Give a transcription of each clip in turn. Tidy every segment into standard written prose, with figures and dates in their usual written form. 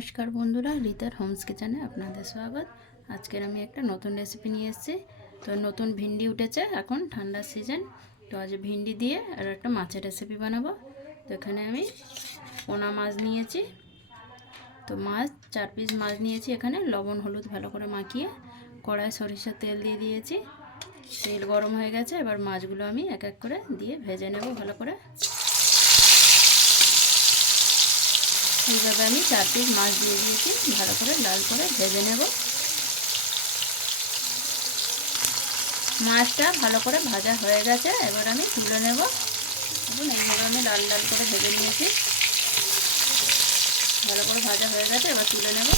নমস্কার বন্ধুরা, রিতার হোমস কিচেনে আপনাদের স্বাগত। আজকের আমি একটা নতুন রেসিপি নিয়ে এসেছি। তো নতুন ভিন্ডি উঠেছে, এখন ঠান্ডার সিজন। তো আজ ভিন্ডি দিয়ে আর একটা মাছের রেসিপি বানাবো। তো এখানে আমি পোনা মাছ নিয়েছি। তো মাছ 4 পিস মাছ নিয়েছি। এখানে লবণ হলুদ ভালো করে মাখিয়ে কড়াই সরিষার তেল দিয়ে দিয়েছি। তেল গরম হয়ে গেছে, এবার মাছগুলো আমি এক এক করে দিয়ে ভেজে নেব ভালো করে। এইভাবে আমি 4 পিস মাছ দিয়ে দিয়েছি, ভালো করে লাল করে ভেজে নেব। মাছটা ভালো করে ভাজা হয়ে গেছে, এবার আমি তুলে নেব। দেখুন এইভাবে আমি লাল লাল করে ভেজে নিয়েছি, ভালো করে ভাজা হয়ে গেছে, এবার তুলে নেব।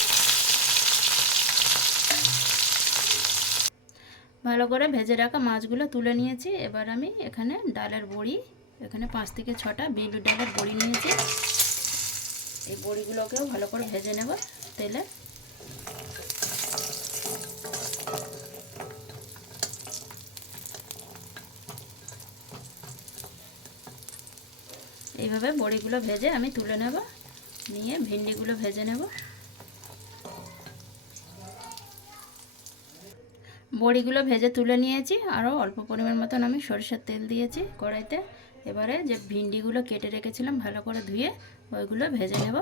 ভালো করে ভেজে রাখা মাছগুলো তুলে নিয়েছি। এবার আমি এখানে ডালের বড়ি, এখানে 5 থেকে 6টা বিউলির ডালের বড়ি নিয়েছি। এই বড়িগুলোকেও ভালো করে ভেজে নেব তেলে। এইভাবে বড়িগুলো ভেজে আমি তুলে নেব, নিয়ে ভিন্ডিগুলো ভেজে নেব। বড়িগুলো ভেজে তুলে নিয়েছি, আরও অল্প পরিমাণ মতন আমি সরিষার তেল দিয়েছি কড়াইতে। এবারে যে ভিন্ডিগুলো কেটে রেখেছিলাম ভালো করে ধুয়ে, ওইগুলো ভেজে নেব।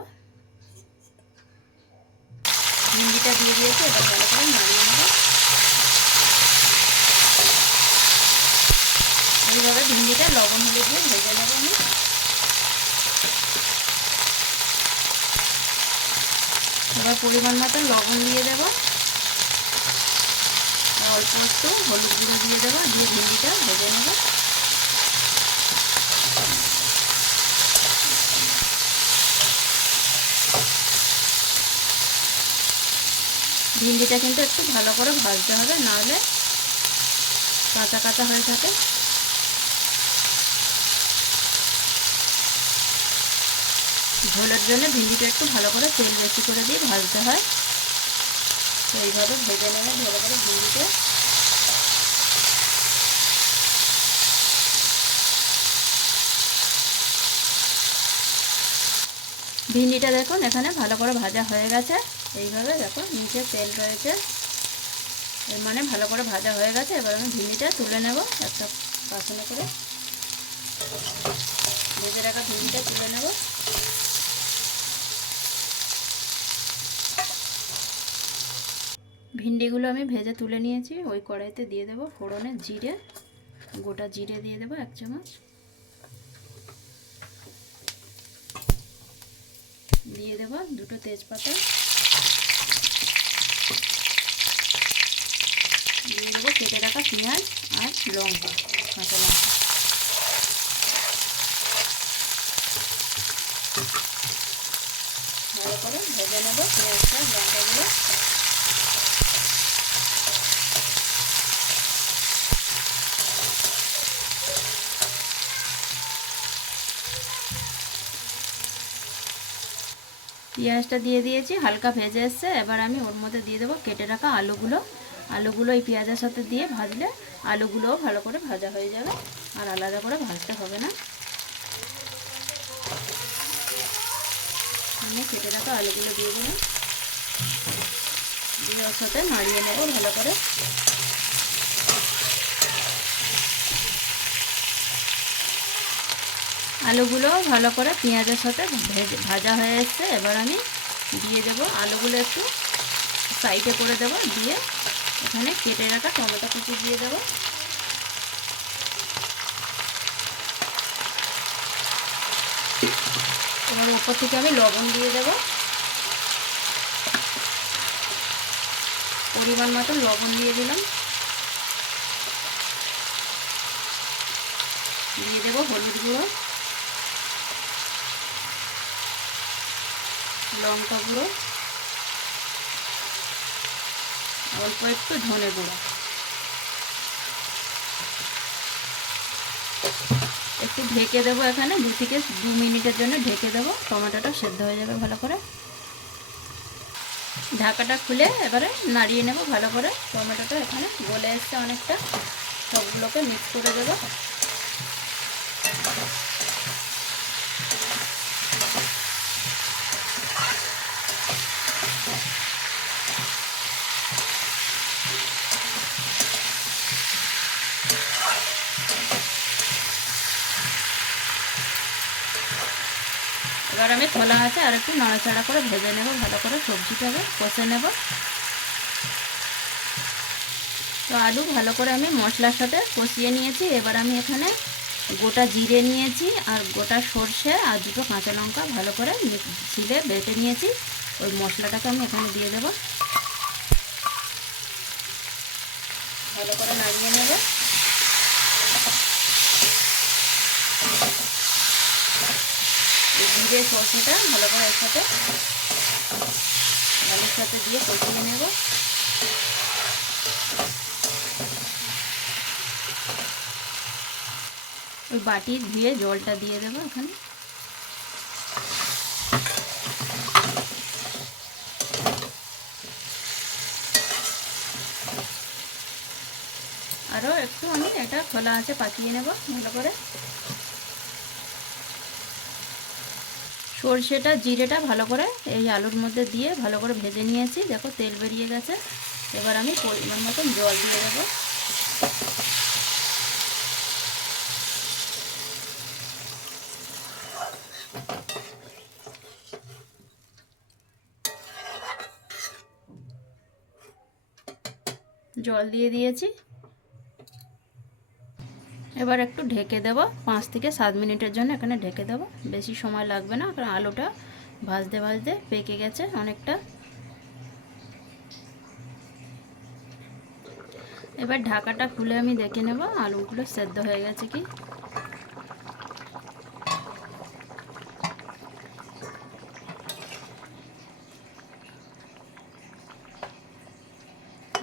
ভিন্ডিটা দিয়ে দিয়েছি, এবার ভালো করে নাড়িয়ে নেব। এইভাবে ভিন্ডিটা লবণ হলুদ দিয়ে ভেজে নেব আমি। এবার পরিমাণ মতন লবণ দিয়ে দেব, অল্প একটু হলুদ গুঁড়ো দিয়ে দেবো, দিয়ে ভিন্ডিটা ভেজে নেব। ভিন্ডিটা কিন্তু একটু ভালো করে ভাজতে হবে, নাহলে কাঁচা কাঁচা হয়ে থাকে। ঝোলের জন্য ভিন্ডিটা একটু ভালো করে তেল বেশি করে দিয়ে ভাজতে হয়। তো এইভাবে ভেজে নেবে ভালো করে ভিন্ডিটা। ভিন্ডিটা দেখুন এখানে ভালো করে ভাজা হয়ে গেছে। এইভাবে দেখো নিচে তেল রয়েছে, এর মানে ভালো করে ভাজা হয়ে গেছে। এবার আমি ভিন্ডিটা তুলে নেব একটা বাসনে করে। ভেজে রাখা ভিন্ডিটা তুলে নেব। ভিন্ডিগুলো আমি ভেজে তুলে নিয়েছি। ওই কড়াইতে দিয়ে দেবো ফোড়নে জিরে, গোটা জিরে দিয়ে দেবো 1 চামচ, দিয়ে দেবো 2টো তেজপাতা, দিয়ে দেবো কেটে রাখা পেঁয়াজ আর লঙ্কা, কাঁচা লঙ্কা। ভালো করে ভেজে নেব পেঁয়াজটা লঙ্কাগুলো। পেঁয়াজটা দিয়ে দিয়েছি, হালকা ভেজে এসছে। এবার আমি ওর মধ্যে দিয়ে দেবো কেটে রাখা আলুগুলো। আলুগুলো এই পেঁয়াজের সাথে দিয়ে ভাজলে আলুগুলোও ভালো করে ভাজা হয়ে যাবে, আর আলাদা করে ভাজতে হবে না। আমি কেটে রাখা আলুগুলো দিয়ে দিলাম, দিয়ে ওর সাথে নাড়িয়ে নেব ভালো করে। আলুগুলো ভালো করে পেঁয়াজের সাথে ভাজা হয়ে এসছে। এবার আমি দিয়ে দেবো আলুগুলো একটু সাইডে করে দেবো, দিয়ে এখানে কেটে রাখা টমেটো কুচি দিয়ে দেবো। এবার উপর থেকে আমি লবণ দিয়ে দেবো, পরিমাণ মতো লবণ দিয়ে দিলাম। দিয়ে দেবো হলুদ গুঁড়ো, লঙ্কা গুঁড়ো, অল্প একটু ধনে গুঁড়ো। একটু ঢেকে দেবো, এখানে 2 থেকে 2 মিনিটের জন্য ঢেকে দেবো। টমেটোটা সেদ্ধ হয়ে যাবে ভালো করে। ঢাকাটা খুলে এবারে নাড়িয়ে নেব ভালো করে। টমেটোটা এখানে গলে এসছে অনেকটা, সবগুলোকে মিক্স করে দেবো। এবার আমি খোলা আছে আর একটু নাড়াচাড়া করে ভেজে নেব, ভালো করে সবজিটাকে কষে নেব। তো আলু ভালো করে আমি মশলার সাথে কষিয়ে নিয়েছি। এবার আমি এখানে গোটা জিরে নিয়েছি আর গোটা সর্ষে আর দুটো কাঁচা লঙ্কা ভালো করে মিক্সিতে বেটে নিয়েছি। ওই মশলাটাকে আমি এখানে দিয়ে দেব, ভালো করে নাড়িয়ে নেব। জিরে সর্ষেটা ভালো করে একসাথে আলুর সাথে দিয়ে কষিয়ে নেব। ওই বাটি ধুয়ে জলটা দিয়ে দেবো এখানে। আরও একটু আমি এটা খোলা আছে পাকিয়ে নেব ভালো করে। সর্ষেটা জিরেটা ভালো করে এই আলুর মধ্যে দিয়ে ভালো করে ভেজে নিয়েছি। দেখো তেল বেরিয়ে গেছে। এবার আমি পরিমাণ মতন জল দিয়ে দেবো। জল দিয়ে দিয়েছি। এবার একটু ঢেকে দেব, 5 থেকে 7 মিনিটের জন্য এখানে ঢেকে দেব। বেশি সময় লাগবে না, কারণ আলুটা ভাজতে ভাজতে পেকে গেছে অনেকটা। এবার ঢাকাটা খুলে আমি দেখে নেব আলুগুলো সেদ্ধ হয়ে গেছে কি।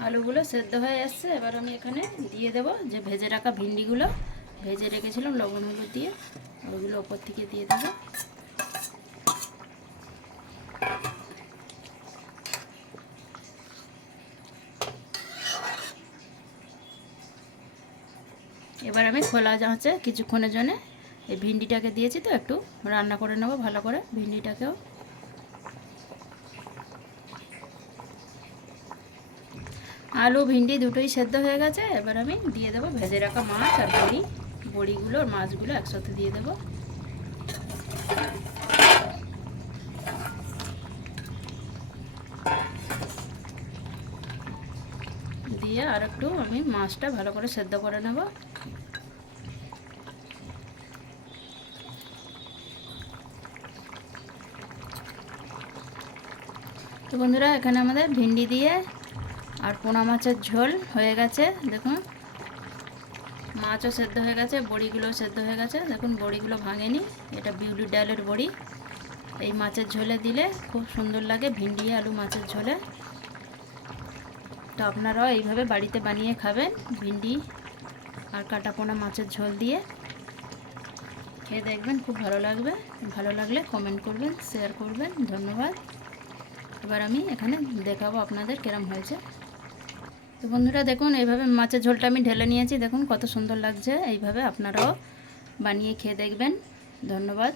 আলুগুলো সেদ্ধ হয়ে আসছে। এবার আমি এখানে দিয়ে দেব যে ভেজে রাখা ভিন্ডিগুলো ভেজে রেখেছিলাম লবণ হলুদ দিয়ে, ওইগুলো ওপর থেকে দিয়ে দেব। এবার আমি খোলা আছে কিছুক্ষণের জন্য এই ভিন্ডিটাকে দিয়েছি, তো একটু রান্না করে নেব ভালো করে ভিন্ডিটাকেও। আলু ভিন্ডি দুটোই সেদ্ধ হয়ে গেছে। এবার আমি দিয়ে দেবো ভেজে রাখা মাছ আর বড়িগুলো মাছগুলো একসাথে দিয়ে দেবো। দিয়ে আর একটু আমি মাছটা ভালো করে সেদ্ধ করে নেব। তো বন্ধুরা এখানে আমাদের ভিন্ডি দিয়ে আর পোনা মাছের ঝোল হয়ে গেছে। দেখুন মাছও সেদ্ধ হয়ে গেছে, বড়িগুলো সেদ্ধ হয়ে গেছে। দেখুন বড়িগুলো ভাঙেনি, এটা বিউলির ডালের বড়ি। এই মাছের ঝোলে দিলে খুব সুন্দর লাগে, ভিন্ডি আলু মাছের ঝোলে। তো আপনারাও এইভাবে বাড়িতে বানিয়ে খাবেন, ভিন্ডি আর কাটা পোনা মাছের ঝোল দিয়ে খেয়ে দেখবেন, খুব ভালো লাগবে। ভালো লাগলে কমেন্ট করবেন, শেয়ার করবেন। ধন্যবাদ। এবার আমি এখানে দেখাবো আপনাদের কেরম হয়েছে। তো বন্ধুরা দেখুন এইভাবে মাছের ঝোলটা আমি ঢেলে নিয়েছি, দেখুন কত সুন্দর লাগছে। এইভাবে আপনারাও বানিয়ে খেয়ে দেখবেন। ধন্যবাদ।